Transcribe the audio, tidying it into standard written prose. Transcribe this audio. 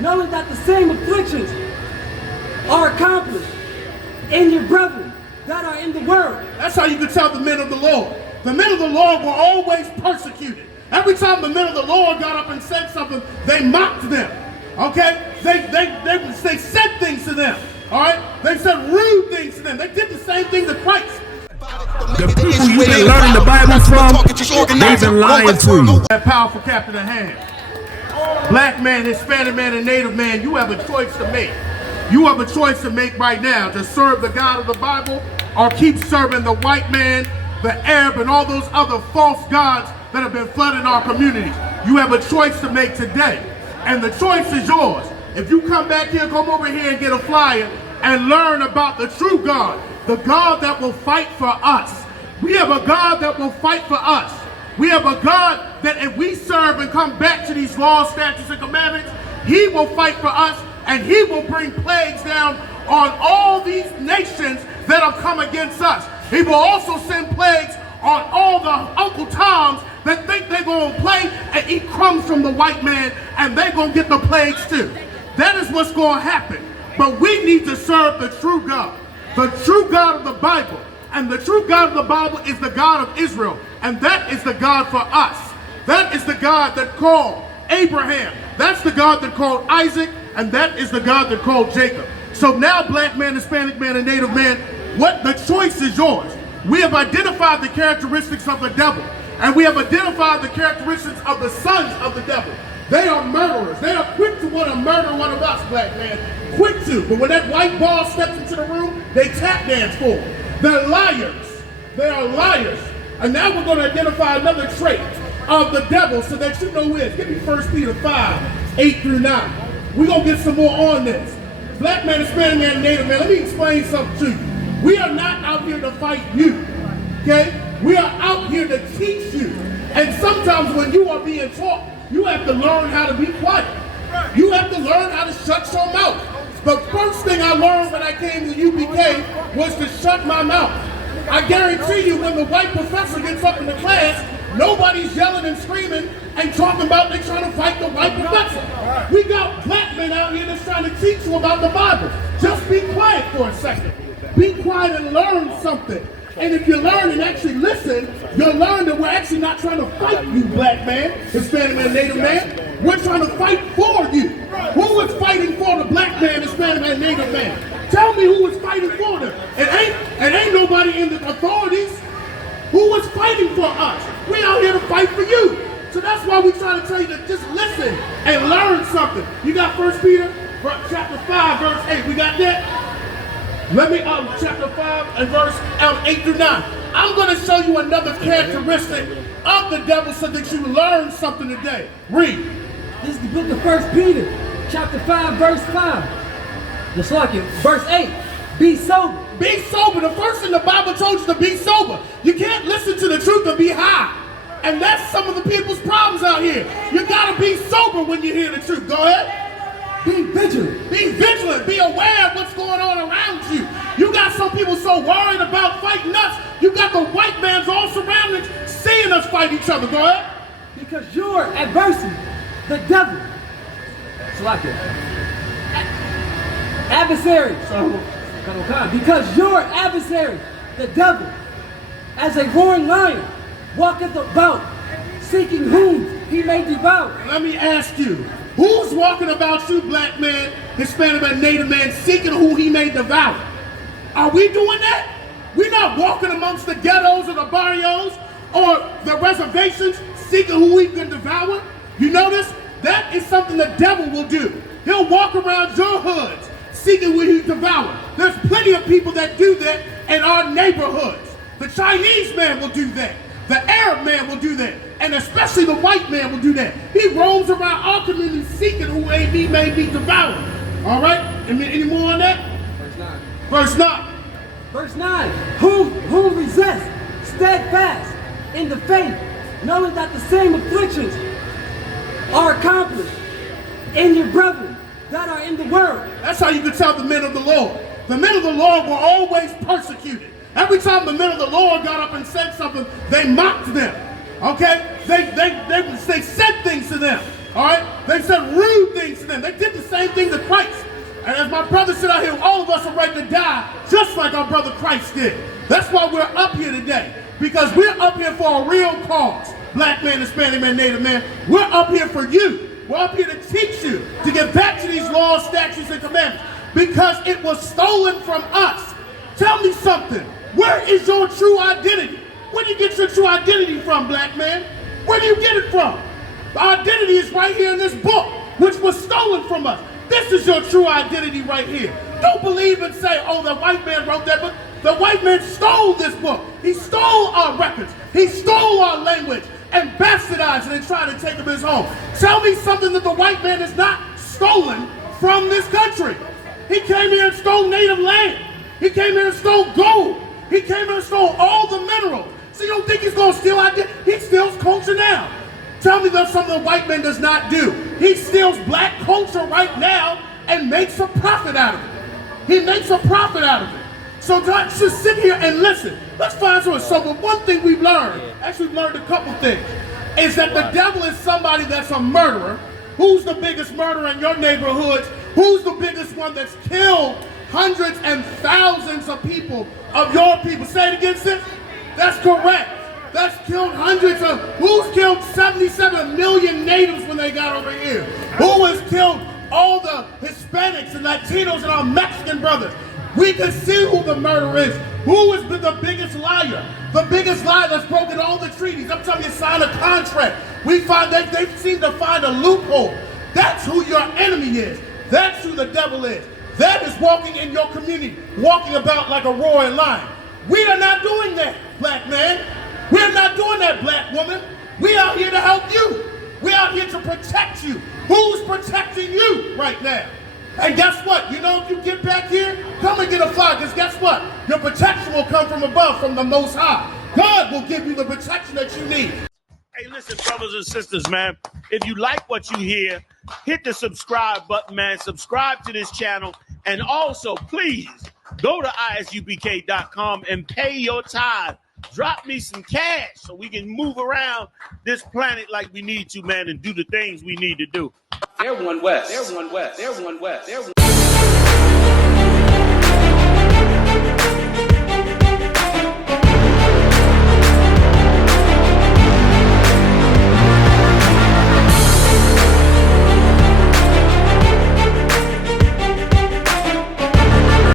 knowing that the same afflictions are accomplished in your brethren that are in the world. That's how you can tell the men of the Lord. The men of the Lord were always persecuted. Every time the men of the Lord got up and said something, they mocked them. Okay? They said things to them. All right? They said rude things to them. They did the same thing to Christ. The people you've been learning the Bible from, they've been lying to you. That powerful captain of hand. Black man, Hispanic man, and Native man, you have a choice to make. You have a choice to make right now to serve the God of the Bible or keep serving the white man, the Arab, and all those other false gods that have been flooding our communities. You have a choice to make today. And the choice is yours. If you come back here, come over here and get a flyer and learn about the true God, the God that will fight for us. We have a God that will fight for us. We have a God that if we serve and come back to these laws, statutes, and commandments, he will fight for us and he will bring plagues down on all these nations that have come against us. He will also send plagues on all the Uncle Toms that think they're going to play and eat crumbs from the white man, and they're going to get the plagues too. That is what's going to happen. But we need to serve the true God of the Bible. And the true God of the Bible is the God of Israel. And that is the God for us. That is the God that called Abraham. That's the God that called Isaac. And that is the God that called Jacob. So now, black man, Hispanic man, and Native man, what the choice is yours. We have identified the characteristics of the devil. And we have identified the characteristics of the sons of the devil. They are murderers. They are quick to want to murder one of us, black man. Quick to. But when that white ball steps into the room, they tap dance for them. They're liars. They are liars. And now we're going to identify another trait of the devil so that you know who it is. Give me 1 Peter 5, 8 through 9. We're going to get some more on this. Black man, Hispanic man, Native man, let me explain something to you. We are not out here to fight you, okay? We are out here to teach you. And sometimes when you are being taught, you have to learn how to be quiet. You have to learn how to shut your mouth. The first thing I learned when I came to UPK was to shut my mouth. I guarantee you when the white professor gets up in the class, nobody's yelling and screaming and talking about they're trying to fight the white professor. We got black men out here that's trying to teach you about the Bible. Just be quiet for a second. Be quiet and learn something. And if you learn and actually listen, you'll learn that we're actually not trying to fight you, black man, Hispanic man, Native man. We're trying to fight for you. Who is fighting for the black man, Hispanic man, Native man? Tell me who is fighting for them. It ain't nobody in the authorities. Who is fighting for us? We're out here to fight for you. So that's why we try to tell you to just listen and learn something. You got 1 Peter chapter 5, verse 8. We got that? Let me, chapter 5 and verse 8 through 9. I'm going to show you another characteristic of the devil so that you learn something today. Read. This is the book of 1 Peter, chapter 5, verse 5. Just like it. Verse 8. Be sober. Be sober. The first thing the Bible told you to be sober. You can't listen to the truth and be high. And that's some of the people's problems out here. You got to be sober when you hear the truth. Go ahead. Be vigilant. Be vigilant. Be aware of what's going on around you. You got some people so worried about fighting us. You got the white man's all surroundings seeing us fight each other. Go ahead. Because your adversary, the devil, it's like it. Adversary. Because your adversary, the devil, as a roaring lion, walketh about, seeking whom he may devour. Let me ask you. Who's walking about you, black man, Hispanic man, Native man, seeking who he may devour? Are we doing that? We're not walking amongst the ghettos or the barrios or the reservations seeking who we can devour. You notice? That is something the devil will do. He'll walk around your hoods seeking who he devour. There's plenty of people that do that in our neighborhoods. The Chinese man will do that. The Arab man will do that. And especially the white man will do that. He roams around our community seeking who he may be devoured. All right? Any more on that? Verse 9. Verse 9. Who resist steadfast in the faith, knowing that the same afflictions are accomplished in your brethren that are in the world. That's how you can tell the men of the Lord. The men of the Lord were always persecuted. Every time the men of the Lord got up and said something, they mocked them. Okay? They said things to them. All right? They said rude things to them. They did the same thing to Christ. And as my brother said out here, all of us are ready to die just like our brother Christ did. That's why we're up here today. Because we're up here for a real cause. Black man, Hispanic man, Native man. We're up here for you. We're up here to teach you to get back to these laws, statutes, and commandments. Because it was stolen from us. Tell me something. Where is your true identity? Where do you get your true identity from, black man? Where do you get it from? The identity is right here in this book, which was stolen from us. This is your true identity right here. Don't believe and say, oh, the white man wrote that book. The white man stole this book. He stole our records. He stole our language and bastardized it and tried to take them his home. Tell me something that the white man has not stolen from this country. He came here and stole native land. He came here and stole gold. He came here and stole all the minerals. So you don't think he's going to steal identity? He steals culture now. Tell me there's something the white man does not do. He steals black culture right now and makes a profit out of it. He makes a profit out of it. So God should sit here and listen. Let's find something. So the one thing we've learned, actually we've learned a couple things, is that the devil is somebody that's a murderer. Who's the biggest murderer in your neighborhoods? Who's the biggest one that's killed hundreds and thousands of people, of your people? Say it again, sis. That's correct. That's killed hundreds of, who's killed 77 million natives when they got over here? Who has killed all the Hispanics and Latinos and our Mexican brothers? We can see who the murderer is. Who has been the biggest liar? The biggest liar that's broken all the treaties. I'm telling you, sign a contract. We find that they seem to find a loophole. That's who your enemy is. That's who the devil is. That is walking in your community, walking about like a roaring lion. We are not doing that, black man. We're not doing that, black woman. We out here to help you. We're out here to protect you. Who's protecting you right now? And guess what? You know, if you get back here, come and get a flag, because guess what? Your protection will come from above, from the Most High. God will give you the protection that you need. Hey, listen, brothers and sisters, man. If you like what you hear, hit the subscribe button, man. Subscribe to this channel. And also, please, go to ISUPK.com and pay your tithe. Drop me some cash so we can move around this planet like we need to, man, and do the things we need to do. They're one West. They're one West. They're one West. They're one